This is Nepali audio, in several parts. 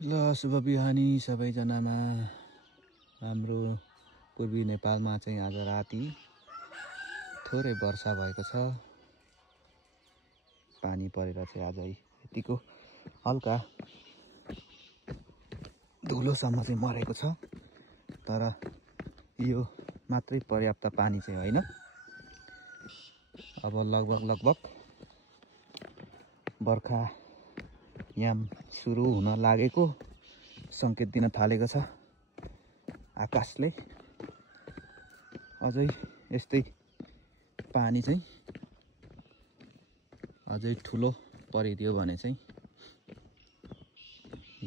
ल शुभ बिहानी सबैजनामा। हाम्रो पूर्वी नेपालमा चाहिँ आज राति थोरै वर्षा भएको छ। पानी परेर चाहिँ आज यतिको हल्का धुलोसम्म चाहिँ मरेको छ। तर यो मात्रै पर्याप्त पानी चाहिँ होइन। अब लगभग बर्खा याम सुरु हुन लागेको संकेत दिन थालेको छ आकाशले। अझै यस्तै पानी चाहिँ अझै ठुलो परिदियो भने चाहिँ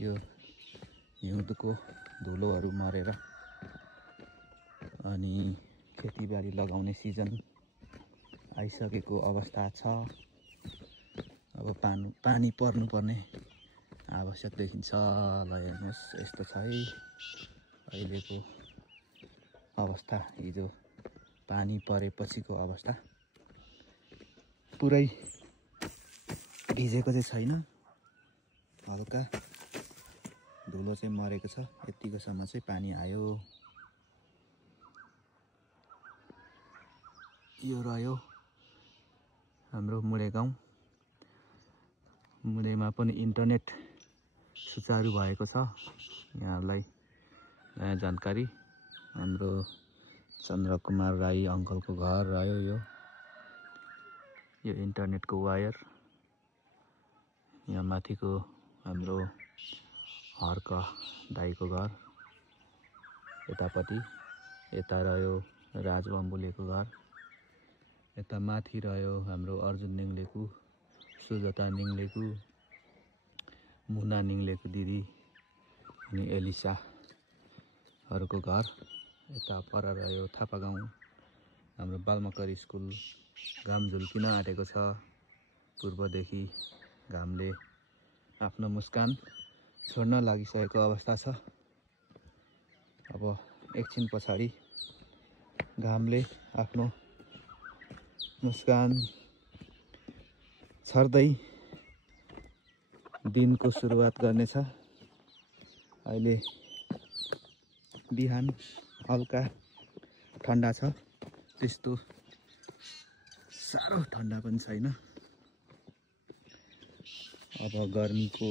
यो हिउँदको धुलोहरू मरेर अनि खेतीबारी लगाउने सिजन आइसकेको अवस्था छ। अब पानी पर्नुपर्ने आवश्यक देखिन्छ। ल हेर्नुहोस्, यस्तो छ है अहिलेको अवस्था। हिजो पानी परेपछिको अवस्था पुरै भिजेको चाहिँ छैन, हल्का धुलो चाहिँ मरेको छ। यतिकोसम्म चाहिँ पानी आयो। यो रह्यो हाम्रो मुडे गाउँ। मुडेमा पनि इन्टरनेट सुचारु भएको छ। यहाँलाई नयाँ जानकारी। हाम्रो चन्द्रकुमार राई अङ्कलको घर रह्यो यो इन्टरनेटको वायर। यहाँ माथिको हाम्रो हर्क दाईको घर यतापट्टि। यता रह्यो राज बम्बुलेको घर। यता माथि रह्यो हाम्रो अर्जुन निङलेको, सुजता निङलेको, मुना निङलेको दिदी अनि एलिसाहरूको घर। यता पर रह्यो थापा गाउँ। हाम्रो बालमकरी स्कुल घाम झुल्किन आँटेको छ। पूर्वदेखि घामले आफ्नो मुस्कान छोड्न लागिसकेको अवस्था छ। अब एकछिन पछाडि घामले आफ्नो मुस्कान छर्दै दिनको सुरुवात गर्नेछ। अहिले बिहान हल्का ठन्डा छ, त्यस्तो साह्रो ठन्डा पनि छैन। अब गर्मीको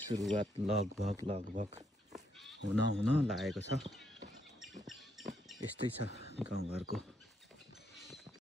सुरुवात लगभग हुन लागेको छ। यस्तै छ गाउँघरको